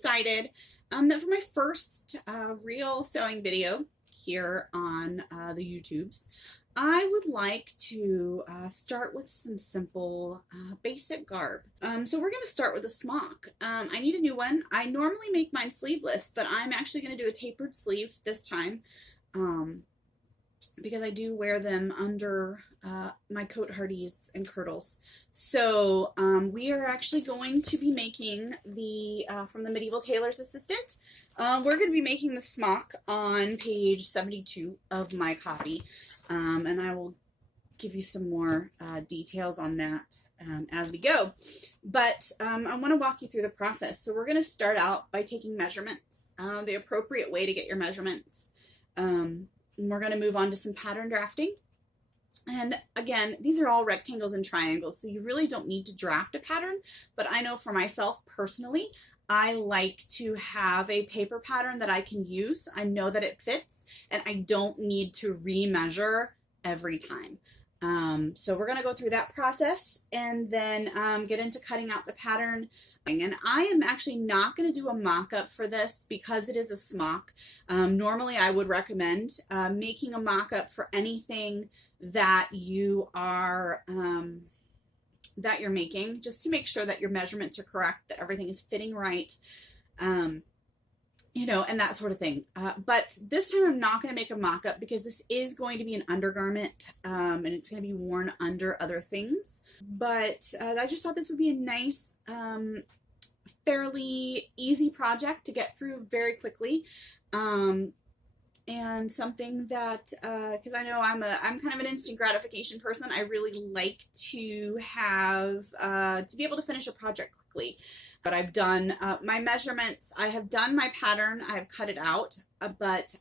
decided that for my first real sewing video here on the YouTubes, I would like to start with some simple basic garb. So we're going to start with a smock. I need a new one. I normally make mine sleeveless, but I'm actually going to do a tapered sleeve this time because I do wear them under my coat hardies and kirtles. So we are actually going to be making the, from the Medieval Tailor's Assistant, we're going to be making the smock on page 72 of my copy. And I will give you some more details on that as we go. But I want to walk you through the process. So we're going to start out by taking measurements, the appropriate way to get your measurements. And we're going to move on to some pattern drafting. And again, these are all rectangles and triangles, so you really don't need to draft a pattern. But I know for myself personally, I like to have a paper pattern that I can use. I know that it fits and I don't need to remeasure every time. So we're going to go through that process and then get into cutting out the pattern. And I am actually not going to do a mock-up for this because it is a smock. Normally I would recommend making a mock-up for anything that you are that you're making, just to make sure that your measurements are correct, that everything is fitting right, you know, and that sort of thing. But this time I'm not going to make a mock-up because this is going to be an undergarment and it's going to be worn under other things. But I just thought this would be a nice, fairly easy project to get through very quickly. And something that, because I know I'm kind of an instant gratification person. I really like to have, to be able to finish a project quickly. But I've done my measurements, I have done my pattern, I have cut it out, but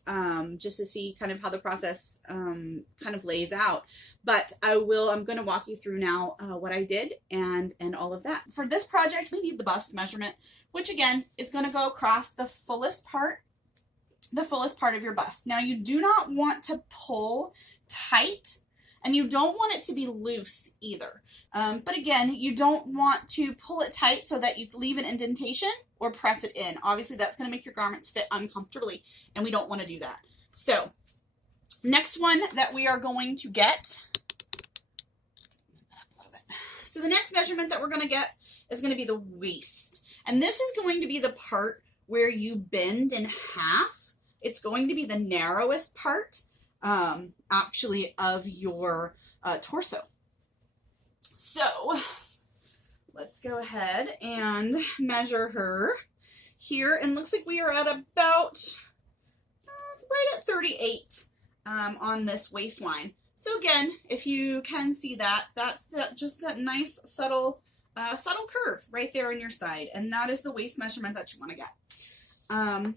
just to see kind of how the process kind of lays out. But I'm going to walk you through now what I did and all of that. For this project, we need the bust measurement, which again is going to go across the fullest part of your bust. Now you do not want to pull tight and you don't want it to be loose either. But again, you don't want to pull it tight so that you leave an indentation or press it in. Obviously that's going to make your garments fit uncomfortably and we don't want to do that. So next one that we are going to get, so the next measurement that we're going to get is going to be the waist. And this is going to be the part where you bend in half. It's going to be the narrowest part, actually, of your torso. So let's go ahead and measure her here. And looks like we are at about right at 38 on this waistline. So again, if you can see that, that's just that nice subtle curve right there on your side. And that is the waist measurement that you want to get.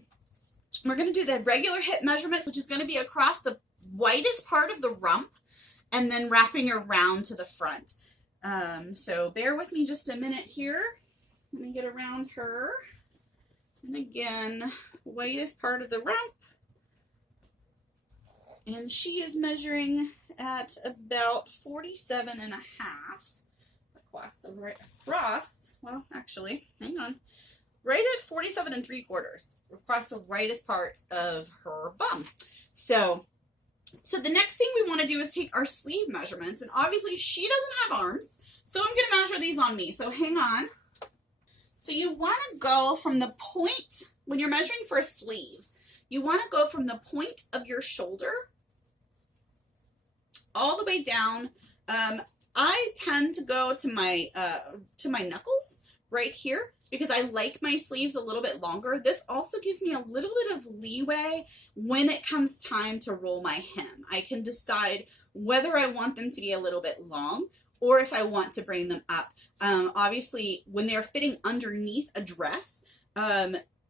We're going to do the regular hip measurement, which is going to be across the widest part of the rump and then wrapping around to the front. So bear with me just a minute here. Let me get around her. And again, widest part of the rump. And she is measuring at about 47 and a half well, actually, hang on. Right at 47 3/4 across the rightest part of her bum. So the next thing we want to do is take our sleeve measurements, and obviously she doesn't have arms, so I'm going to measure these on me. So hang on. So you want to go from the point, when you're measuring for a sleeve, you want to go from the point of your shoulder all the way down. I tend to go to my knuckles right here, because I like my sleeves a little bit longer. This also gives me a little bit of leeway when it comes time to roll my hem. I can decide whether I want them to be a little bit long or if I want to bring them up. Obviously, when they're fitting underneath a dress,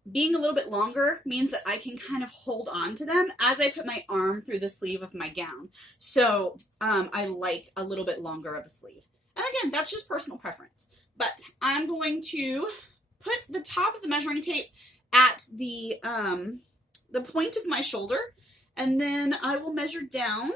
being a little bit longer means that I can kind of hold on to them as I put my arm through the sleeve of my gown. So I like a little bit longer of a sleeve. And again, that's just personal preference. But I'm going to put the top of the measuring tape at the point of my shoulder, and then I will measure down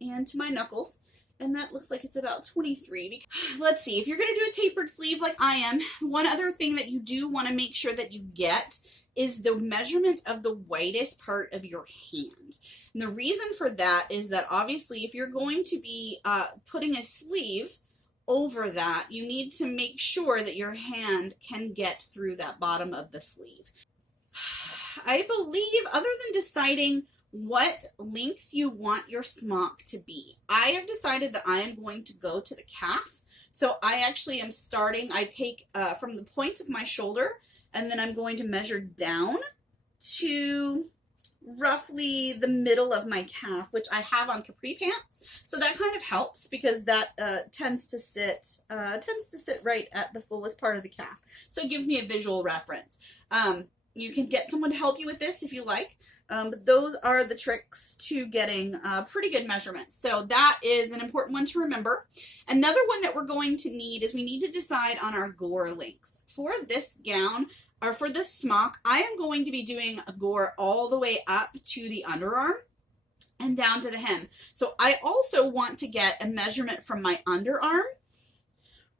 and to my knuckles, and that looks like it's about 23. Let's see, if you're going to do a tapered sleeve like I am, one other thing that you do want to make sure that you get is the measurement of the widest part of your hand. And the reason for that is that obviously if you're going to be putting a sleeve over that, you need to make sure that your hand can get through that bottom of the sleeve. I believe, other than deciding what length you want your smock to be, I have decided that I am going to go to the calf. So I actually am starting, I take from the point of my shoulder, and then I'm going to measure down to roughly the middle of my calf, which I have on capri pants. So that kind of helps because that tends to sit right at the fullest part of the calf. So it gives me a visual reference. You can get someone to help you with this if you like. But those are the tricks to getting pretty good measurements. So that is an important one to remember. Another one that we're going to need is we need to decide on our gore length. For this gown, or for this smock, I am going to be doing a gore all the way up to the underarm and down to the hem. So I also want to get a measurement from my underarm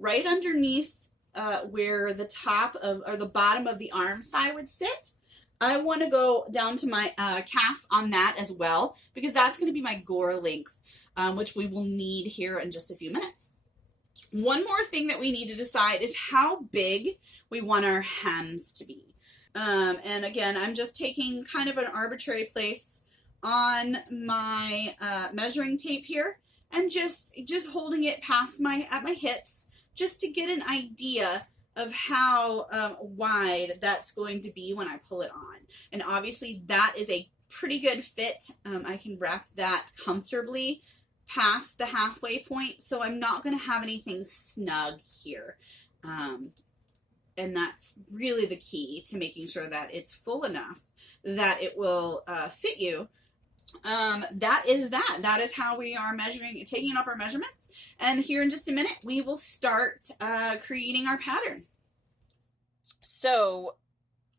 right underneath where the top of, or the bottom of the arm side would sit. I want to go down to my calf on that as well, because that's going to be my gore length, which we will need here in just a few minutes. One more thing that we need to decide is how big we want our hems to be. And again, I'm just taking kind of an arbitrary place on my measuring tape here and just holding it past at my hips just to get an idea of how wide that's going to be when I pull it on. And obviously that is a pretty good fit. I can wrap that comfortably past the halfway point, so I'm not going to have anything snug here. And that's really the key to making sure that it's full enough that it will fit you. That is how we are measuring, taking up our measurements. And here in just a minute, we will start creating our pattern. So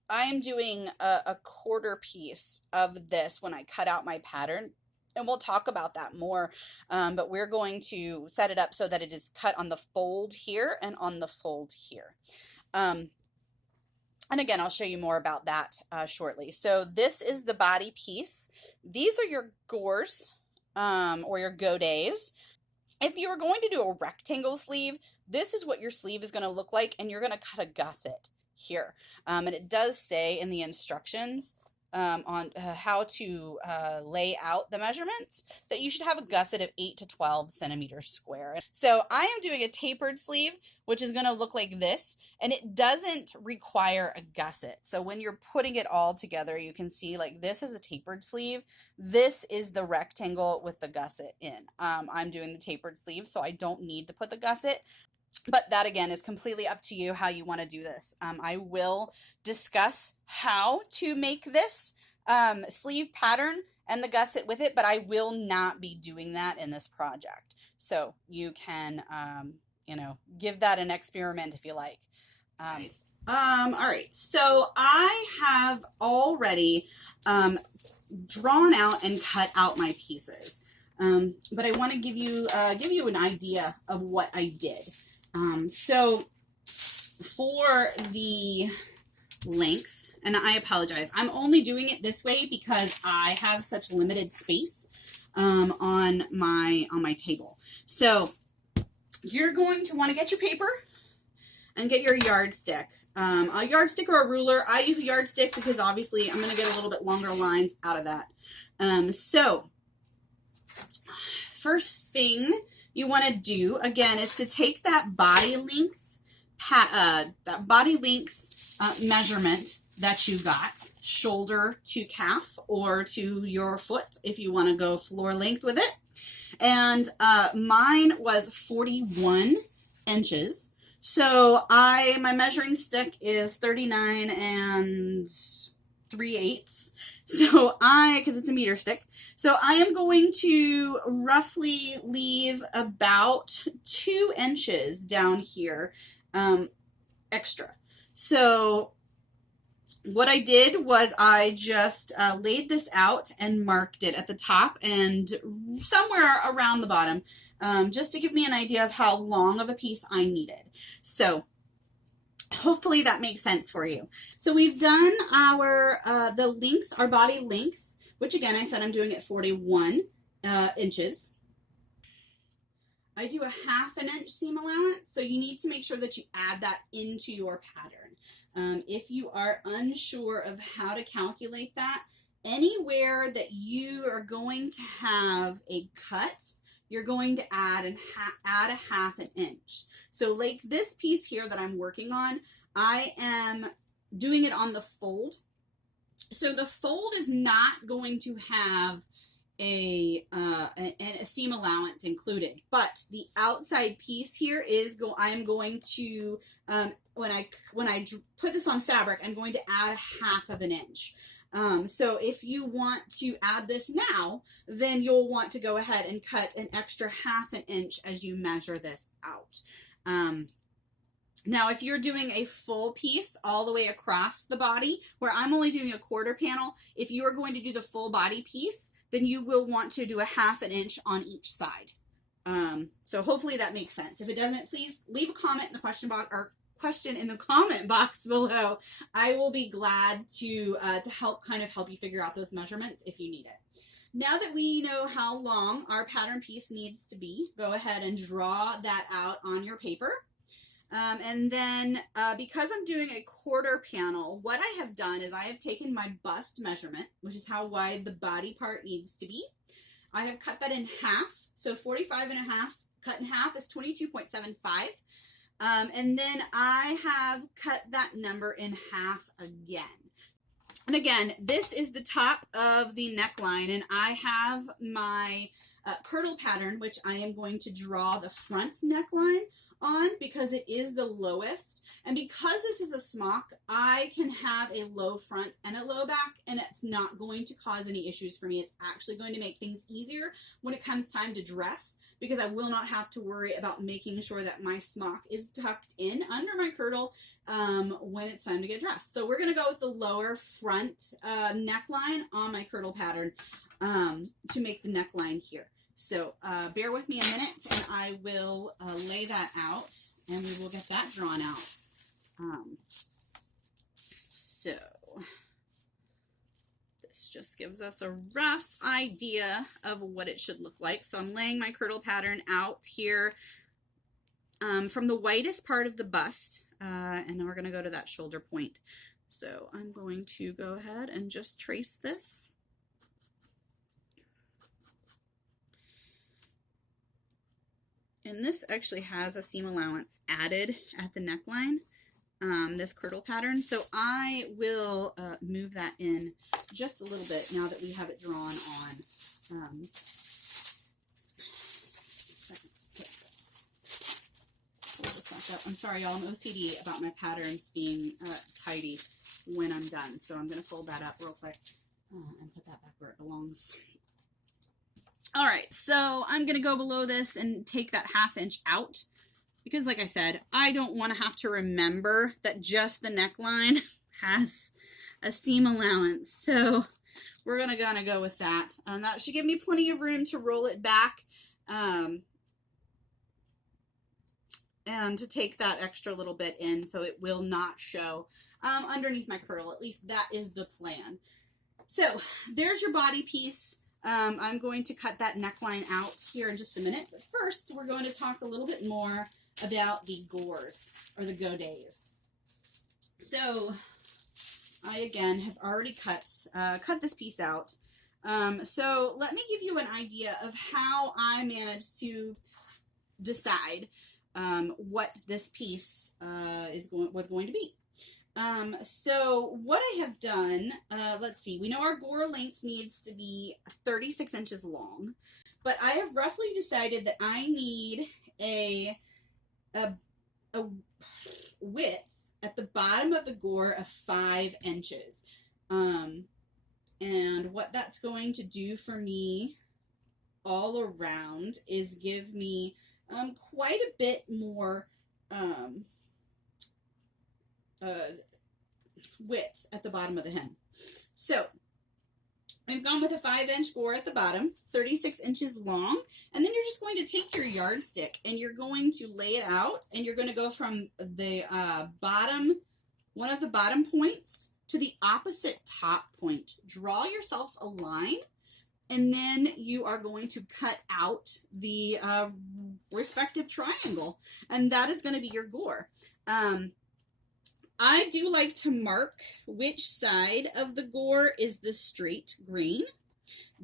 I'm doing a quarter piece of this when I cut out my pattern. And we'll talk about that more, but we're going to set it up so that it is cut on the fold here and on the fold here. And again, I'll show you more about that shortly. So this is the body piece. These are your gores or your godets. If you were going to do a rectangle sleeve, this is what your sleeve is going to look like, and you're going to cut a gusset here. And it does say in the instructions on how to lay out the measurements that you should have a gusset of 8 to 12 centimeters square. So I am doing a tapered sleeve, which is going to look like this, and it doesn't require a gusset. So when you're putting it all together, you can see like this is a tapered sleeve. This is the rectangle with the gusset in. I'm doing the tapered sleeve, so I don't need to put the gusset. But that, again, is completely up to you how you want to do this. I will discuss how to make this sleeve pattern and the gusset with it, but I will not be doing that in this project. So you can, give that an experiment if you like. Nice. All right. So I have already drawn out and cut out my pieces, but I want to give you an idea of what I did. So for the length, and I apologize, I'm only doing it this way because I have such limited space on my table. So you're going to want to get your paper and get your yardstick. A yardstick or a ruler. I use a yardstick because obviously I'm going to get a little bit longer lines out of that. So first thing you want to do, again, is to take that body length, measurement that you got, shoulder to calf or to your foot if you want to go floor length with it. And mine was 41 inches. So my measuring stick is 39 3/8. So because it's a meter stick. So I am going to roughly leave about 2 inches down here extra. So what I did was I just laid this out and marked it at the top and somewhere around the bottom. just to give me an idea of how long of a piece I needed. So hopefully that makes sense for you. So we've done our the length, our body length, which again I said I'm doing at 41 inches. I do a 1/2 inch seam allowance, so you need to make sure that you add that into your pattern. If you are unsure of how to calculate that, anywhere that you are going to have a cut, you're going to add a 1/2 inch. So like this piece here that I'm working on, I am doing it on the fold. So the fold is not going to have a seam allowance included, but the outside piece here is I'm going to when I put this on fabric, I'm going to add 1/2 inch. So if you want to add this now, then you'll want to go ahead and cut an extra 1/2 inch as you measure this out. Now, if you're doing a full piece all the way across the body, where I'm only doing a 1/4 panel, if you are going to do the full body piece, then you will want to do a 1/2 inch on each side. So hopefully that makes sense. If it doesn't, please leave a comment in the question box or question in the comment box below. I will be glad to help you figure out those measurements if you need it. Now that we know how long our pattern piece needs to be, go ahead and draw that out on your paper. And then because I'm doing a 1/4 panel, what I have done is I have taken my bust measurement, which is how wide the body part needs to be. I have cut that in half. So 45.5 cut in half is 22.75. And then I have cut that number in half again. And again, this is the top of the neckline, and I have my kirtle pattern, which I am going to draw the front neckline on because it is the lowest. And because this is a smock, I can have a low front and a low back, and it's not going to cause any issues for me. It's actually going to make things easier when it comes time to dress, because I will not have to worry about making sure that my smock is tucked in under my kirtle when it's time to get dressed. So we're going to go with the lower front neckline on my kirtle pattern to make the neckline here. So bear with me a minute and I will lay that out and we will get that drawn out. So this just gives us a rough idea of what it should look like. So I'm laying my kirtle pattern out here from the widest part of the bust, and then we're going to go to that shoulder point. So I'm going to go ahead and just trace this. And this actually has a seam allowance added at the neckline, this kirtle pattern. So I will move that in just a little bit now that we have it drawn on. Pull this back up. I'm sorry, y'all. I'm OCD about my patterns being tidy when I'm done. So I'm going to fold that up real quick and put that back where it belongs. All right, so I'm going to go below this and take that 1/2 inch out because, like I said, I don't want to have to remember that just the neckline has a seam allowance. So we're going to go with that. That should give me plenty of room to roll it back and to take that extra little bit in so it will not show underneath my kirtle. At least that is the plan. So there's your body piece. I'm going to cut that neckline out here in just a minute, but first we're going to talk a little bit more about the gores, or the godets. So I again have already cut this piece out. So let me give you an idea of how I managed to decide what this piece was going to be. So what I have done, let's see, we know our gore length needs to be 36 inches long, but I have roughly decided that I need a width at the bottom of the gore of 5 inches. And what that's going to do for me all around is give me quite a bit more width at the bottom of the hem. So We've gone with a 5-inch gore at the bottom, 36 inches long, and then you're just going to take your yardstick and you're going to lay it out, and you're going to go from the one of the bottom points to the opposite top point. Draw yourself a line, and then you are going to cut out the respective triangle, and that is going to be your gore. I do like to mark which side of the gore is the straight grain,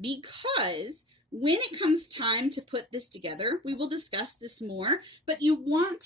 because when it comes time to put this together, we will discuss this more, but you want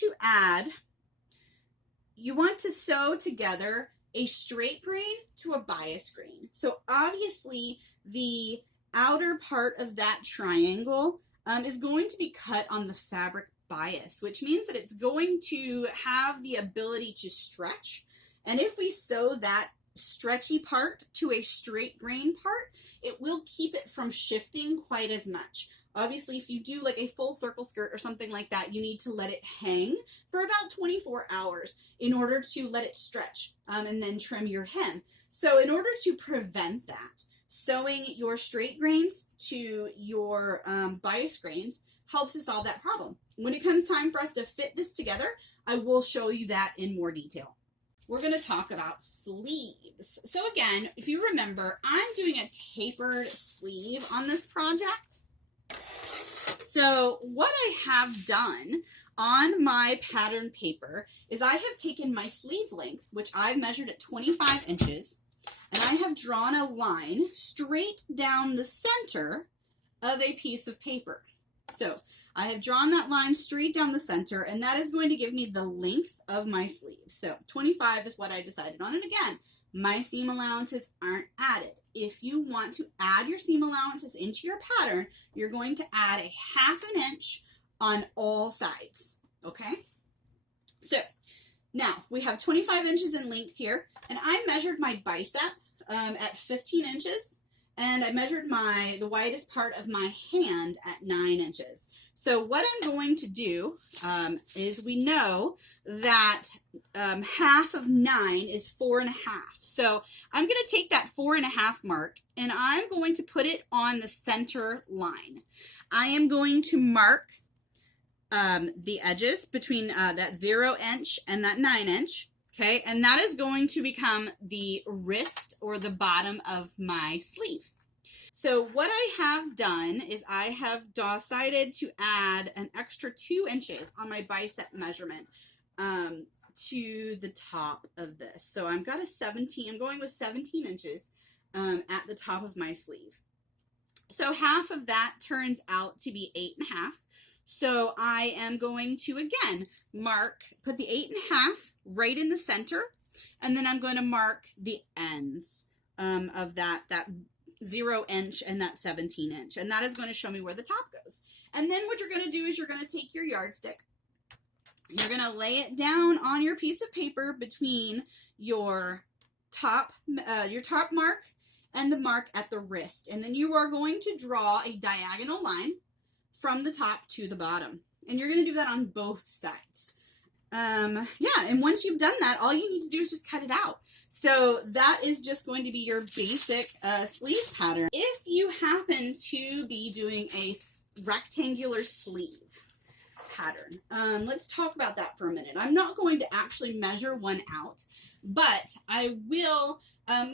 to sew together a straight grain to a bias grain. So obviously the outer part of that triangle is going to be cut on the fabric bias, which means that it's going to have the ability to stretch. And if we sew that stretchy part to a straight grain part, it will keep it from shifting quite as much. Obviously, if you do like a full circle skirt or something like that, you need to let it hang for about 24 hours in order to let it stretch and then trim your hem. So in order to prevent that, sewing your straight grains to your bias grains helps to solve that problem. When it comes time for us to fit this together, I will show you that in more detail. We're going to talk about sleeves. So again, if you remember, I'm doing a tapered sleeve on this project. So what I have done on my pattern paper is I have taken my sleeve length, which I've measured at 25 inches, and I have drawn a line straight down the center of a piece of paper. So I have drawn that line straight down the center, and that is going to give me the length of my sleeve. So 25 is what I decided on. And again, my seam allowances aren't added. If you want to add your seam allowances into your pattern, you're going to add a 1/2 inch on all sides, okay? So now we have 25 inches in length here, and I measured my bicep at 15 inches, and I measured the widest part of my hand at 9 inches. So what I'm going to do is, we know that half of 9 is 4.5. So I'm going to take that 4.5 mark, and I'm going to put it on the center line. I am going to mark the edges between that 0 inch and that 9 inch. Okay, and that is going to become the wrist or the bottom of my sleeve. So what I have done is I have decided to add an extra 2 inches on my bicep measurement to the top of this. So I'm going with 17 inches at the top of my sleeve. So half of that turns out to be 8.5. So I am going to, again, put the 8.5 right in the center, and then I'm going to mark the ends of that 0 inch and that 17 inch. And that is going to show me where the top goes. And then what you're going to do is you're going to take your yardstick. You're going to lay it down on your piece of paper between your top mark and the mark at the wrist. And then you are going to draw a diagonal line from the top to the bottom. And you're going to do that on both sides. Yeah, and once you've done that, all you need to do is just cut it out. So that is just going to be your basic sleeve pattern. If you happen to be doing a rectangular sleeve pattern, let's talk about that for a minute. I'm not going to actually measure one out, but I will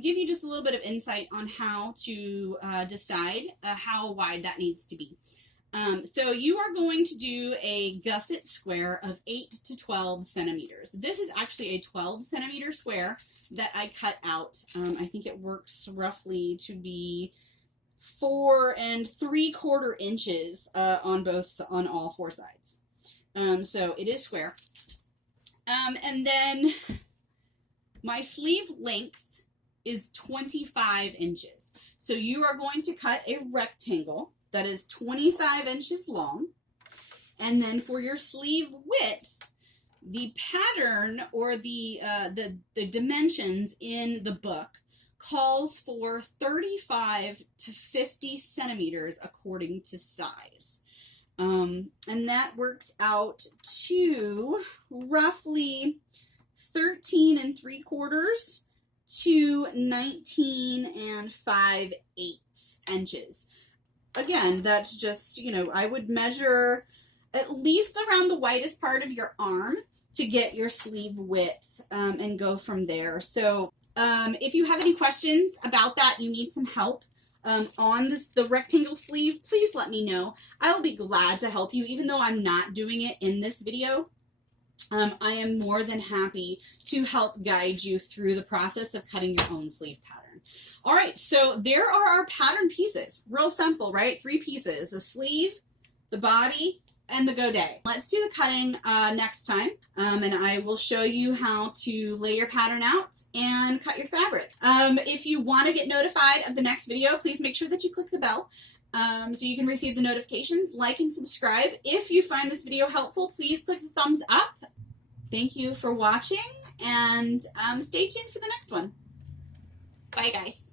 give you just a little bit of insight on how to decide how wide that needs to be. So you are going to do a gusset square of 8 to 12 centimeters. This is actually a 12 centimeter square that I cut out. I think it works roughly to be 4 3/4 inches on all 4 sides. So it is square. And then my sleeve length is 25 inches. So you are going to cut a rectangle that is 25 inches long. And then for your sleeve width, the pattern or the dimensions in the book calls for 35 to 50 centimeters according to size. And that works out to roughly 13 3/4 to 19 5/8 inches. Again, that's just, you know, I would measure at least around the widest part of your arm to get your sleeve width and go from there. So if you have any questions about that, you need some help on the rectangle sleeve, please let me know. I will be glad to help you, even though I'm not doing it in this video. I am more than happy to help guide you through the process of cutting your own sleeve pattern. All right, so there are our pattern pieces. Real simple, right? 3 pieces: the sleeve, the body, and the godet. Let's do the cutting next time, and I will show you how to lay your pattern out and cut your fabric. If you want to get notified of the next video, please make sure that you click the bell so you can receive the notifications. Like and subscribe. If you find this video helpful, please click the thumbs up. Thank you for watching, and stay tuned for the next one. Bye, guys.